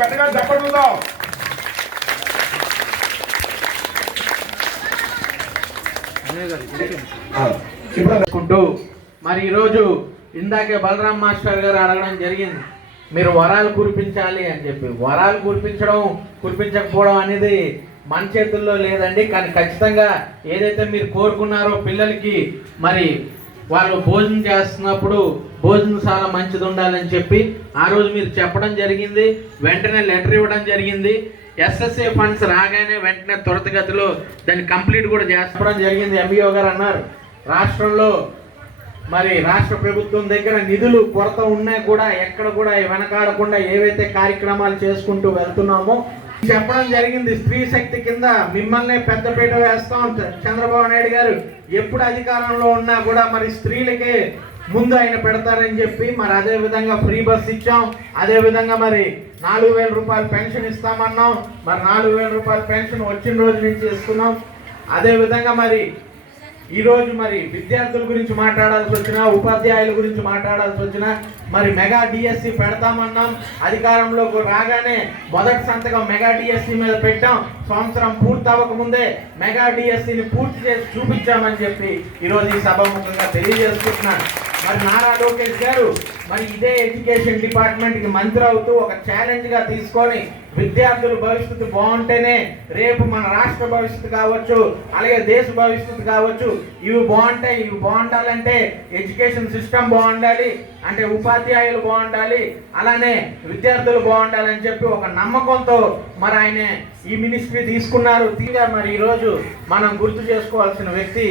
గట్టిగా ఇప్పుడు చేసుకుంటూ మరి ఈరోజు ఇందాకే బలరాం మాస్టర్ గారు అడగడం జరిగింది. మీరు వరాలు కురిపించాలి అని చెప్పి. వరాలు కురిపించడం కురిపించకపోవడం అనేది మన చేతుల్లో లేదండి. కానీ ఖచ్చితంగా ఏదైతే మీరు కోరుకున్నారో పిల్లలకి మరి వాళ్ళు భోజనం చేస్తున్నప్పుడు భోజనశాల మంచిది ఉండాలని చెప్పి ఆ రోజు మీరు చెప్పడం జరిగింది వెంటనే లెటర్ ఇవ్వడం జరిగింది. ఎస్ఎస్ఏ ఫండ్స్ రాగానే వెంటనే త్వరితగతిలో దాన్ని కంప్లీట్ కూడా చేసుకోవడం జరిగింది. ఎంబీఓ గారు అన్నారు రాష్ట్రంలో మరి రాష్ట్ర ప్రభుత్వం దగ్గర నిధులు కొరత ఉన్నా కూడా ఎక్కడ కూడా వెనకాడకుండా ఏవైతే కార్యక్రమాలు చేసుకుంటూ వెళ్తున్నామో చెప్పడం జరిగింది. స్త్రీ శక్తి కింద మిమ్మల్ని పెద్దపీట వేస్తాం చంద్రబాబు నాయుడు గారు. ఎప్పుడు అధికారంలో ఉన్నా కూడా మరి స్త్రీలకే ముందు ఆయన పెడతారని చెప్పి మరి అదే విధంగా ఫ్రీ బస్ ఇచ్చాం. అదే విధంగా మరి నాలుగు వేల రూపాయలు పెన్షన్ ఇస్తామన్నాం. మరి నాలుగు వేల రూపాయల పెన్షన్ వచ్చిన రోజు నుంచి ఇస్తున్నాం. అదే విధంగా మరి ఈరోజు మరి విద్యార్థుల గురించి మాట్లాడాల్సి వచ్చినా ఉపాధ్యాయుల గురించి మాట్లాడాల్సి వచ్చినా మరి మెగా డిఎస్సి పెడతామన్నాం. అధికారంలోకి రాగానే మొదటి సంతకం మెగా డిఎస్సి మీద పెట్టాం. సంవత్సరం పూర్తి అవ్వక ముందే మెగా డిఎస్సిని పూర్తి చేసి చూపించామని చెప్పి ఈరోజు ఈ సభాముఖంగా తెలియజేసుకుంటున్నాను మరి నారా లోకేష్ గారు మరి ఇదే ఎడ్యుకేషన్ డిపార్ట్మెంట్కి మంత్రి అవుతూ ఒక ఛాలెంజ్గా తీసుకొని విద్యార్థుల భవిష్యత్తు బాగుంటేనే రేపు మన రాష్ట్ర భవిష్యత్తు కావచ్చు అలాగే దేశ భవిష్యత్తు కావచ్చు ఇవి బాగుంటాయి ఇవి బాగుండాలంటే ఎడ్యుకేషన్ సిస్టమ్ బాగుండాలి అంటే ఉపాధ్యాయులు బాగుండాలి అలానే విద్యార్థులు బాగుండాలని చెప్పి ఒక నమ్మకంతో మరి ఆయన ఈ మినిస్ట్రీ తీసుకున్నారు. తీరా మరి ఈరోజు మనం గుర్తు చేసుకోవాల్సిన వ్యక్తి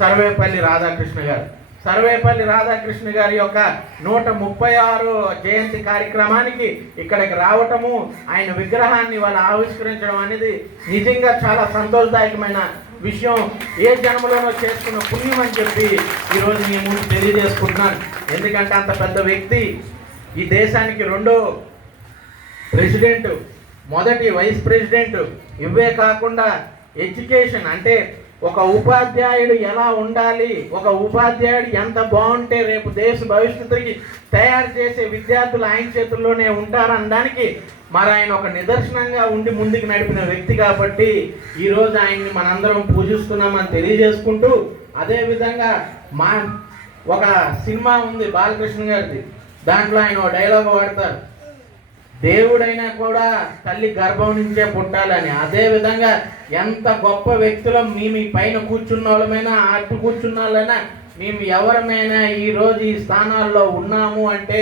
సర్వేపల్లి రాధాకృష్ణ గారు. సర్వేపల్లి రాధాకృష్ణ గారి యొక్క నూట ముప్పై ఆరు జయంతి కార్యక్రమానికి ఇక్కడికి రావటము ఆయన విగ్రహాన్ని వాళ్ళు ఆవిష్కరించడం అనేది నిజంగా చాలా సంతోషదాయకమైన విషయం. ఏ జన్మలోనో చేసుకున్న పుణ్యం అని చెప్పి ఈరోజు మీ ముందు తెలియజేసుకుంటున్నాను. ఎందుకంటే అంత పెద్ద వ్యక్తి ఈ దేశానికి రెండో ప్రెసిడెంట్ మొదటి వైస్ ప్రెసిడెంట్. ఇవే కాకుండా ఎడ్యుకేషన్ అంటే ఒక ఉపాధ్యాయుడు ఎలా ఉండాలి? ఒక ఉపాధ్యాయుడు ఎంత బాగుంటే రేపు దేశ భవిష్యత్తుకి తయారు చేసే విద్యార్థులు ఆయన చేతుల్లోనే ఉంటారనడానికి మరి ఆయన ఒక నిదర్శనంగా ఉండి ముందుకు నడిపిన వ్యక్తి కాబట్టి ఈరోజు ఆయన్ని మనందరం పూజిస్తున్నామని తెలియజేసుకుంటూ అదేవిధంగా మా ఒక సినిమా ఉంది బాలకృష్ణ గారిది. దాంట్లో ఆయన ఒక డైలాగ్ వాడతారు. దేవుడైనా కూడా తల్లి గర్భం నుంచే పుట్టాలని. అదే విధంగా ఎంత గొప్ప వ్యక్తులం మేము మీ పైన కూర్చున్న వాళ్ళమైనా అటు కూర్చున్న వాళ్ళైనా మేము ఎవరమైనా ఈరోజు ఈ స్థానాల్లో ఉన్నాము అంటే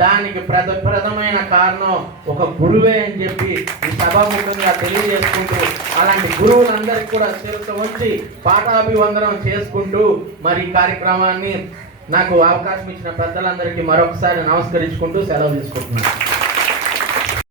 దానికి ప్రధ ప్రథమైన కారణం ఒక గురువే అని చెప్పి ఈ సభాముఖంగా తెలియజేసుకుంటూ అలాంటి గురువులందరికీ కూడా శిరస వచ్చి పాఠాభివందనం చేసుకుంటూ మరి కార్యక్రమాన్ని నాకు అవకాశం ఇచ్చిన పెద్దలందరికీ మరొకసారి నమస్కరించుకుంటూ సెలవు తీసుకుంటున్నాను.